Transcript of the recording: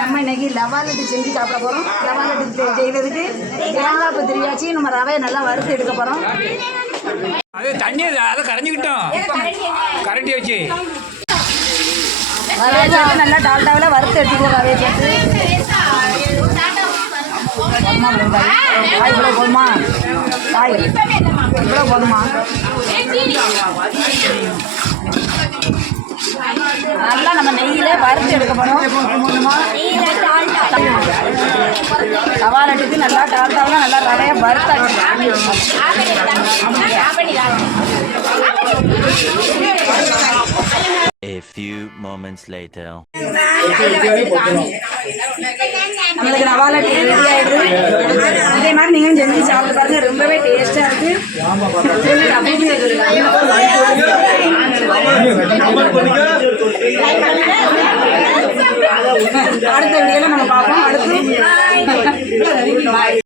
நம்ம இன்னைக்கு லவா லட்டு செஞ்சு சாப்பிட போகிறோம். லவா லட்டு செய்கிறதுக்கு தேங்காய் பத்திரியாச்சு நம்ம ரவையை நல்லா வறுத்து எடுக்க போகிறோம். அது தண்ணி அதை கரைஞ்சிக்கிட்டோம் கரண்டி வச்சு ரவையை சேர்த்து நல்லா டால்டாவில் வறுத்து எடுத்துக்குவோம். ரவையை சேர்த்து காய் இவ்வளோ போதுமா? காய் இவ்வளோ போதுமா? நல்லா நம்ம நெய்யில வறுத்து எடுக்க போறோம். ரவா லட்டுக்கு நல்லா டால்டாவில் நல்லா ரவையை வறுத்தாச்சு. A few moments later. நம்மளுக்கு ரவா லட்டு ரெடி ஆயிடுது. அதே மாதிரி நீங்களும் செஞ்சு சாப்பிட்டு பாருங்க, ரொம்பவே டேஸ்டா இருக்கு. அடுத்த வீடியோல நம்ம பார்ப்போம். அடுத்து